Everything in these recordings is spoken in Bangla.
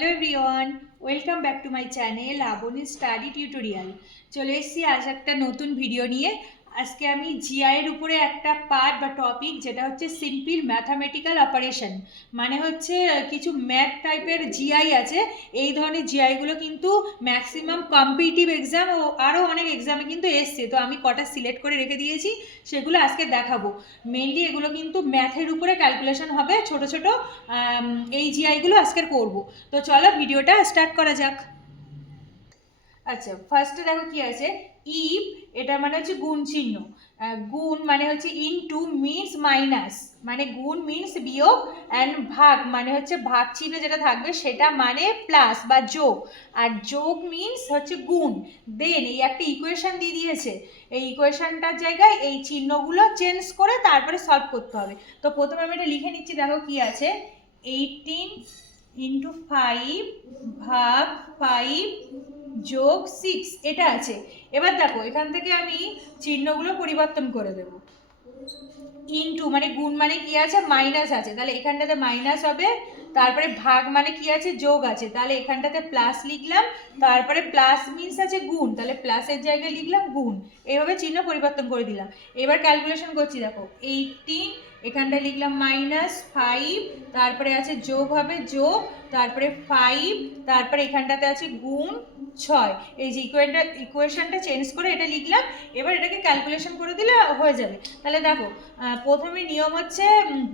Hello everyone, welcome back to my channel Laboni study tutorial. চলে এসেছি আজ একটা নতুন ভিডিও নিয়ে। আজকে আমি জিআইয়ের উপরে একটা পার্ট বা টপিক, যেটা হচ্ছে সিম্পল ম্যাথামেটিক্যাল অপারেশন, মানে হচ্ছে কিছু ম্যাথ টাইপের জিআই আছে। এই ধরনের জিআইগুলো কিন্তু ম্যাক্সিমাম কম্পিটিটিভ এক্সাম ও আরও অনেক এক্সামে কিন্তু এসছে, তো আমি কটা সিলেক্ট করে রেখে দিয়েছি, সেগুলো আজকে দেখাবো। মেনলি এগুলো কিন্তু ম্যাথের উপরে ক্যালকুলেশন হবে, ছোট ছোট এই জিআইগুলো আজকের করব। তো চলো ভিডিওটা স্টার্ট করা যাক। আচ্ছা, ফার্স্টে দেখো কি আছে, ইফ, এটা মানে হচ্ছে গুণ চিহ্ন। গুণ মানে হচ্ছে ইনটু মিনস মাইনাস, মানে গুণ মিনস বিয়োগ, অ্যান্ড ভাগ মানে হচ্ছে ভাগ চিহ্ন যেটা থাকবে সেটা মানে প্লাস বা যোগ, আর যোগ মিনস হচ্ছে গুণ। দেন এই একটা ইকুয়েশন দিয়ে দিয়েছে, এই ইকুয়েশনটার জায়গায় এই চিহ্নগুলো চেঞ্জ করে তারপরে সলভ করতে হবে। তো প্রথমে আমি এটা লিখে নিচ্ছি, দেখো কি আছে, 18 ইন্টু 5 ভাগ 5 যোগ 6 এটা আছে। এবার দেখো এখান থেকে আমি চিহ্নগুলো পরিবর্তন করে দেব। ইনটু মানে গুণ মানে কি আছে, মাইনাস আছে, তাহলে এখানটাতে মাইনাস হবে। তারপরে ভাগ মানে কি আছে, যোগ আছে, তাহলে এখানটাতে প্লাস লিখলাম। তারপরে প্লাস মিনস আছে গুণ, তাহলে প্লাসের জায়গায় লিখলাম গুণ। এইভাবে চিহ্ন পরিবর্তন করে দিলাম। এবার ক্যালকুলেশন করছি, দেখো 18, এখানটা লিখলাম -5, তারপরে আছে যোগ হবে যোগ, তারপরে 5, তারপরে এখানটাতে আছে গুণ 6। এই যে ইকুয়েশনটা চেঞ্জ করে এটা লিখলাম। এবার এটাকে ক্যালকুলেশন করে দিলে হয়ে যাবে। তাহলে দেখো প্রথমে নিয়ম হচ্ছে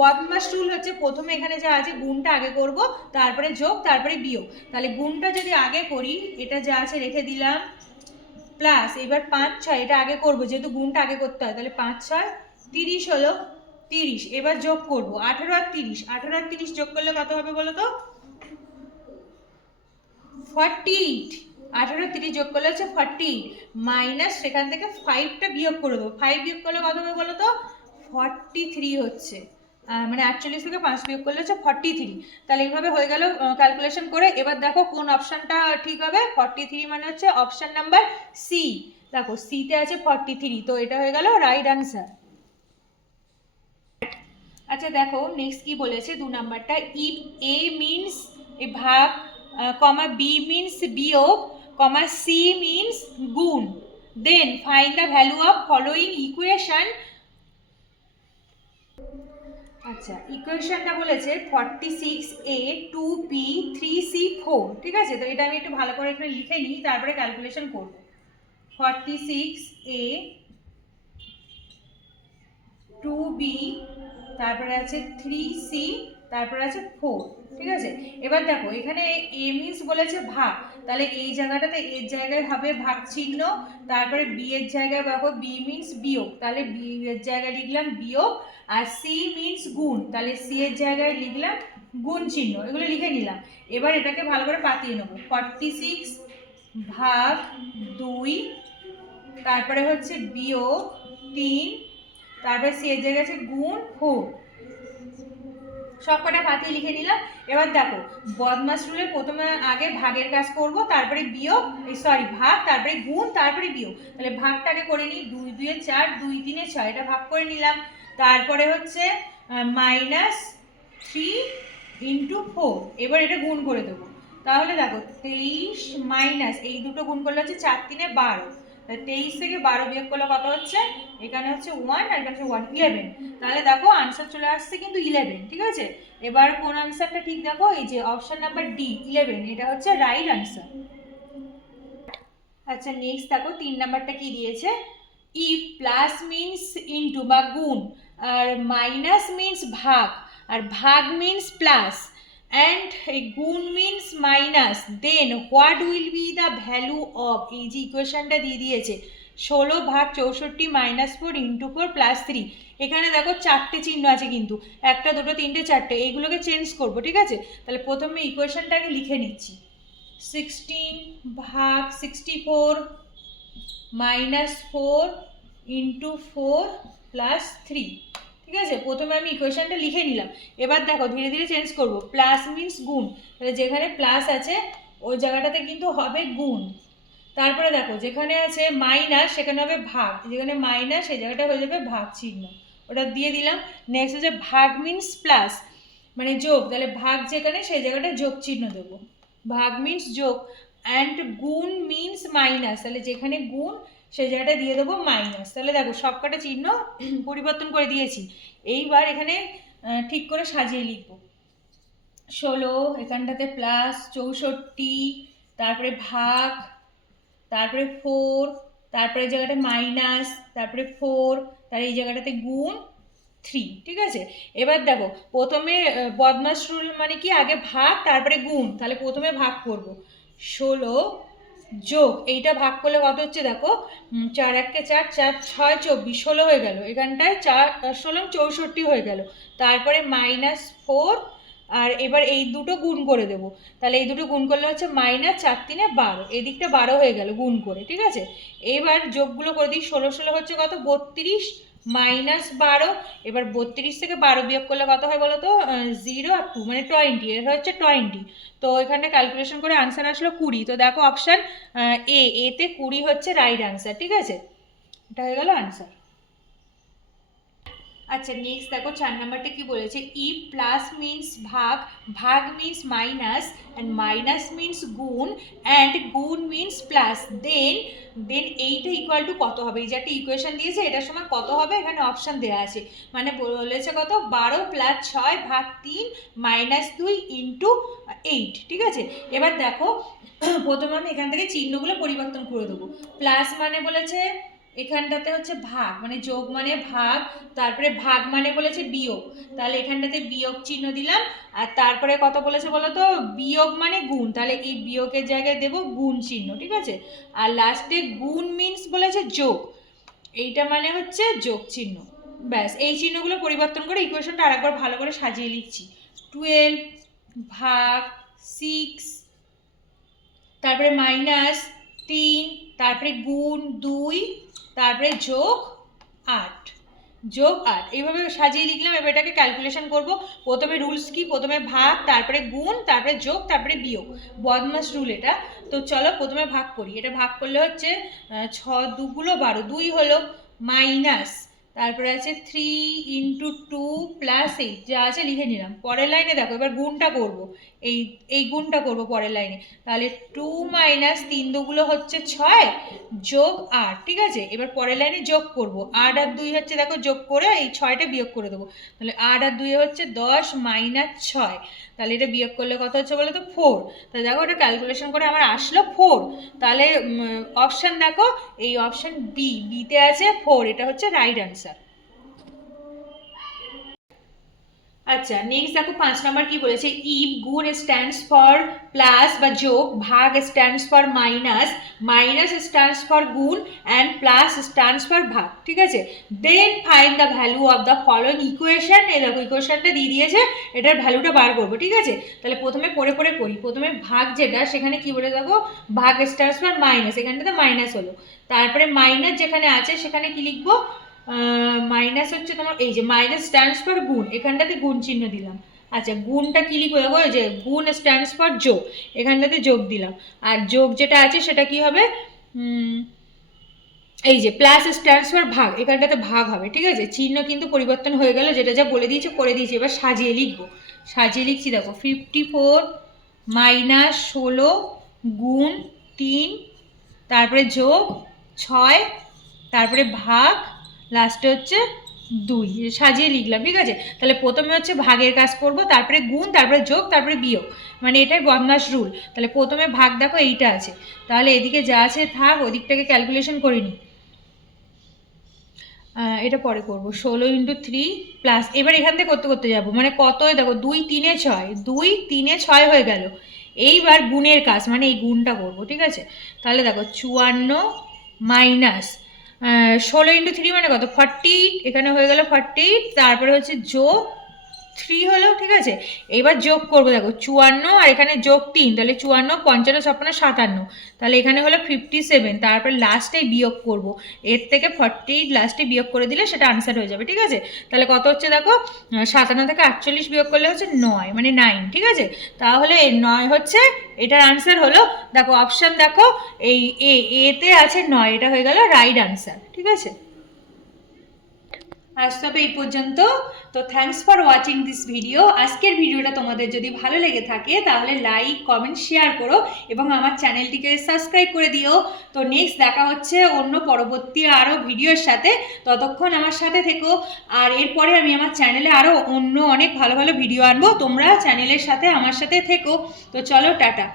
বদমাস রুল হচ্ছে, প্রথমে এখানে যা আছে গুণটা আগে করব, তারপরে যোগ, তারপরে বিয়োগ। তাহলে গুণটা যদি আগে করি, এটা যা আছে রেখে দিলাম, প্লাস এবার 5 6 এটা আগে করব, যেহেতু গুণটা আগে করতে হয়, তাহলে 5 6 30 হলো 30। এবার যোগ করব 18 আর 30, 18 আর 30 যোগ করলে কত হবে বলো তো, 48। 18 30 যোগ করলে হচ্ছে 48, মাইনাস সেখান থেকে 5টা বিয়োগ করে দেবো। 5 বিয়োগ করলে কত হবে বলো তো, 43 হচ্ছে। মানে 48 থেকে 5 বিয়োগ করলে হচ্ছে 43। তাহলে এইভাবে হয়ে গেল ক্যালকুলেশন করে। এবার দেখো কোন অপশানটা ঠিক হবে। 43 মানে হচ্ছে অপশান নাম্বার সি। দেখো সিতে আছে 43, তো এটা হয়ে গেল রাইট আনসার। আচ্ছা দেখো নেক্সট কি বলেছে, 2 নাম্বারটা, ইফ এ মিনস এ ভাগ, কমা বি মিনস বিয়োগ, কমা সি মিনস গুণ, then find the value of following equation. আচ্ছা, ইকুয়েশনটা বলেছে 46a 2b 3c4, ঠিক আছে। তো এটা আমি একটু ভালো করে এখানে লিখে নিই, তারপরে ক্যালকুলেশন করব। 46a 2b, তারপরে আছে 3c, তারপরে আছে 4, ঠিক আছে। এবার দেখো এখানে এ মিনস বলেছে ভাগ, তাহলে এই জায়গাটাতে এর জায়গায় হবে ভাগ চিহ্ন, তারপরে বি এর জায়গায় দেখো বি মিনস বিয়োগ, তাহলে বি এর জায়গায় লিখলাম বিয়োগ, আর সি মিনস গুণ, তাহলে সি এর জায়গায় লিখলাম গুণ চিহ্ন। এগুলো লিখে নিলাম। এবার এটাকে ভালো করে পাতিয়ে নেবো। 46 ভাগ 2, তারপরে হচ্ছে বিয়োগ 3, তারপরে সি এর জায়গায় আছে গুণ 4, সব কটা পাতিয়ে লিখে নিলাম। এবার দেখো বদমাস রুলের প্রথমে আগে ভাগের কাজ করব, তারপরে বিয়োগ, ভাগ, তারপরে গুণ, তারপরে বিয়োগ। তাহলে ভাগটাকে করে নিই, 2 2 4, 2 3 6, এটা ভাগ করে নিলাম। তারপরে হচ্ছে -3 ইন্টু 4, এবার এটা গুণ করে দেবো। তাহলে দেখো 23 মাইনাস এই দুটো গুণ করলে হচ্ছে 4 3 12, 23 থেকে 12 বিয়োগ করলে কত হচ্ছে, এখানে হচ্ছে 1 আর এখানে হচ্ছে 1, 11। তাহলে দেখো আনসার চলে আসছে কিন্তু 11, ঠিক আছে। এবার কোন আনসারটা ঠিক দেখো, এই যে অপশন নাম্বার ডি 11, এটা হচ্ছে রাইট আনসার। আচ্ছা নেক্সট দেখো 3 নাম্বারটা কি দিয়েছে, ইফ প্লাস মিনস ইনটু বা গুণ, আর মাইনাস মিনস ভাগ, আর ভাগ মিনস প্লাস, অ্যান্ড গুণ means minus, then what will be the value of, এই যে ইকুয়েশনটা দিয়ে দিয়েছে 16 ভাগ 64 -4 ইন্টু 4 প্লাস 3। এখানে দেখো 4টে চিহ্ন আছে কিন্তু, 1 2 3 4টে, এইগুলোকে চেঞ্জ করবো, ঠিক আছে। তাহলে প্রথমে ইকুয়েশনটাকে লিখে নিচ্ছি, 16 ভাগ 64 -4 ইন্টু 4 প্লাস 3, ঠিক আছে। প্রথমে আমি ইকুয়েশনটা লিখে নিলাম। এবার দেখো ধীরে ধীরে চেঞ্জ করব, প্লাস মিনস গুণ, তাহলে যেখানে প্লাস আছে ওই জায়গাটাতে কিন্তু হবে গুণ। তারপরে দেখো যেখানে আছে মাইনাস সেখানে হবে ভাগ, যেখানে মাইনাস সেই জায়গাটা হয়ে যাবে ভাগ চিহ্ন, ওটা দিয়ে দিলাম। নেক্সট হচ্ছে ভাগ মিনস প্লাস, মানে যোগ, তাহলে ভাগ যেখানে সেই জায়গাটা যোগ চিহ্ন দেবো। ভাগ মিন্স যোগ, অ্যান্ড গুণ মিন্স মাইনাস, তাহলে যেখানে গুণ সেই জায়গাটা দিয়ে দেবো মাইনাস। তাহলে দেখো সবকটা চিহ্ন পরিবর্তন করে দিয়েছি। এইবার এখানে ঠিক করে সাজিয়ে লিখবো। 16, এখানটাতে প্লাস 64, তারপরে ভাগ, তারপরে 4, তারপরে এই জায়গাটা মাইনাস, তারপরে 4, তার এই জায়গাটাতে গুণ 3। ঠিক আছে, এবার দেখো প্রথমে বদমাস রুল মানে কি, আগে ভাগ তারপরে গুণ, তাহলে প্রথমে ভাগ করব। 16 যোগ এইটা ভাগ করলে কত হচ্ছে দেখো, 4 1 4, 4 6 24, 16 হয়ে গেল। এখানটায় 4 16 64 হয়ে গেল। তারপরে -4, আর এবার এই দুটো গুণ করে দেবো, তাহলে এই দুটো গুণ করলে হচ্ছে -4 3 12, এই দিকটা 12 হয়ে গেল গুণ করে। ঠিক আছে, এবার যোগগুলো করে দিই। 16 16 হচ্ছে কত, 32, -12, এবার 32 থেকে 12 বিয়োগ করলে কত হয় বলো তো, 0 আর 2 মানে 20, এটা হচ্ছে 20। তো এখানে ক্যালকুলেশন করে আনসার আসলো 20। তো দেখো অপশান এতে 20 হচ্ছে রাইট আনসার। ঠিক আছে, এটা হয়ে গেল আনসার। আচ্ছা নেক্সট দেখো 4 নাম্বারটা কি বলেছে, ইফ প্লাস মিন্স ভাগ, ভাগ means minus, and minus means গুণ, অ্যান্ড গুণ মিন্স প্লাস, দেন এইটা ইকুয়াল টু কত হবে। এই যে একটা ইকুয়েশন দিয়েছে, এটার সময় কত হবে, এখানে অপশান দেওয়া আছে। মানে বলেছে কত, 12 + 6 ভাগ 3 -2 ইন্টু 8। ঠিক আছে, এবার দেখো প্রথমে আমি এখান থেকে চিহ্নগুলো পরিবর্তন করে দেবো। প্লাস মানে বলেছে এখানটাতে হচ্ছে ভাগ, মানে যোগ মানে ভাগ, তারপরে ভাগ মানে বলেছে বিয়োগ, তাহলে এখানটাতে বিয়োগ চিহ্ন দিলাম। আর তারপরে কত বলেছে বলো তো, বিয়োগ মানে গুণ, তাহলে এই বিয়োগের জায়গায় দেব গুণ চিহ্ন। ঠিক আছে, আর লাস্টে গুণ মিন্স বলেছে যোগ, এইটা মানে হচ্ছে যোগ চিহ্ন। ব্যাস, এই চিহ্নগুলো পরিবর্তন করে ইকুয়েশনটা আরেকবার ভালো করে সাজিয়ে লিখছি। 12 ভাগ 6, তারপরে -3, তারপরে গুণ 2, তারপরে যোগ 8, এইভাবে সাজিয়ে লিখলাম। এবার এটাকে ক্যালকুলেশন করব। প্রথমে রুলস কি, প্রথমে ভাগ, তারপরে গুণ, তারপরে যোগ, তারপরে বিয়োগ, বদমাস রুল এটা। তো চলো প্রথমে ভাগ করি। এটা ভাগ করলে হচ্ছে 6 2 গুলো 12, 2 হলো, মাইনাস, তারপরে আছে 3 × 2 + 8, যা আছে লিখে নিলাম। পরের লাইনে দেখো এবার গুণটা করব, এই গুণটা করব পরের লাইনে। তাহলে 2 - 3 দুগুলো হচ্ছে 6 যোগ 8। ঠিক আছে, এবার পরের লাইনে যোগ করব। 8 আর 2 হচ্ছে দেখো, যোগ করে এই 6টা বিয়োগ করে দেবো। তাহলে 8 আর 2 হচ্ছে 10 - 6, তাহলে এটা বিয়োগ করলে কত হচ্ছে বলো তো, 4। তাহলে দেখো এটা ক্যালকুলেশন করে আমার আসলো 4। তাহলে অপশান দেখো, এই অপশান বিতে আছে 4, এটা হচ্ছে রাইট আনসার। আচ্ছা নেক্সট দেখো 5 নাম্বার কি বলেছে, ইফ গুণ স্ট্যান্ডস ফর প্লাস বা যোগ, ভাগ stands for minus, minus stands for গুণ, অ্যান্ড প্লাস স্ট্যান্ডস ফর ভাগ। ঠিক আছে, then find the value of the following equation. এই দেখো ইকুয়েশনটা দিয়ে দিয়েছে, এটার ভ্যালুটা বার করবো। ঠিক আছে, তাহলে প্রথমে পড়ে পড়ে করি। প্রথমে ভাগ যেটা, সেখানে কি বলে দেখো, ভাগ স্ট্যান্ডস ফর মাইনাস, এখানটাতে মাইনাস হলো। তারপরে মাইনাস যেখানে আছে সেখানে কি লিখবো, মাইনাস হচ্ছে তোমার, এই যে মাইনাস স্ট্যান্ডস ফর গুণ, এখানটাতে গুণ চিহ্ন দিলাম। আচ্ছা গুণটা কি লিখবো দেখো, এই যে গুণ স্ট্যান্ডস ফর যোগ, এখানটাতে যোগ দিলাম। আর যোগ যেটা আছে সেটা কি হবে, এই যে প্লাস স্ট্যান্ডস ফর ভাগ, এখানটাতে ভাগ হবে। ঠিক আছে, চিহ্ন কিন্তু পরিবর্তন হয়ে গেল, যেটা যা বলে দিয়েছে করে দিয়েছি। এবার সাজিয়ে লিখবো, সাজিয়ে লিখছি দেখো, 54 - 16 গুণ 3, তারপরে যোগ 6, তারপরে ভাগ, লাস্টে হচ্ছে 2, সাজিয়ে লিখলাম। ঠিক আছে, তাহলে প্রথমে হচ্ছে ভাগের কাজ করব, তারপরে গুণ, তারপরে যোগ, তারপরে বিয়োগ, মানে এটাই বদমাস রুল। তাহলে প্রথমে ভাগ দেখো এইটা আছে, তাহলে এদিকে যা আছে থাক, ওদিকটাকে ক্যালকুলেশন করে নিই। এটা পরে করব। 16 × 3 প্লাস, এবার এখান থেকে করতে করতে যাবো, মানে কত দেখো, 2 3 6, 2 3 6 হয়ে গেল। এইবার গুণের কাজ, মানে এই গুণটা করব। ঠিক আছে, তাহলে দেখো 54 মাইনাস 16 × 3 মানে কত, 48, এখানে হয়ে গেল 48, তারপরে হচ্ছে যোগ 3 হলো। ঠিক আছে, এবার যোগ করবো দেখো 54 আর এখানে যোগ 3, তাহলে 54 55 56 57, তাহলে এখানে হলো 57, তারপরে লাস্টে বিয়োগ করব। এর থেকে 48 লাস্টে বিয়োগ করে দিলে সেটা আনসার হয়ে যাবে। ঠিক আছে, তাহলে কত হচ্ছে দেখো, 57 থেকে 48 বিয়োগ করলে হচ্ছে 9, মানে 9। ঠিক আছে, তাহলে 9 হচ্ছে এটার আনসার হলো। দেখো অপশান দেখো, এই এতে আছে 9, এটা হয়ে গেল রাইট আনসার। ঠিক আছে। আজ তবে এই পর্যন্ত। তো thanks for watching this video. আজকের ভিডিওটা তোমাদের যদি ভালো লেগে থাকে তাহলে লাইক, কমেন্ট, শেয়ার করো এবং আমার চ্যানেলটিকে সাবস্ক্রাইব করে দিও। তো নেক্সট দেখা হচ্ছে অন্য পরবর্তী আরও ভিডিওর সাথে। ততক্ষণ আমার সাথে থেকো। আর এরপরে আমি আমার চ্যানেলে আরও অন্য অনেক ভালো ভালো ভিডিও আনবো। তোমরা চ্যানেলের সাথে আমার সাথে থেকো। তো চলো, টাটা।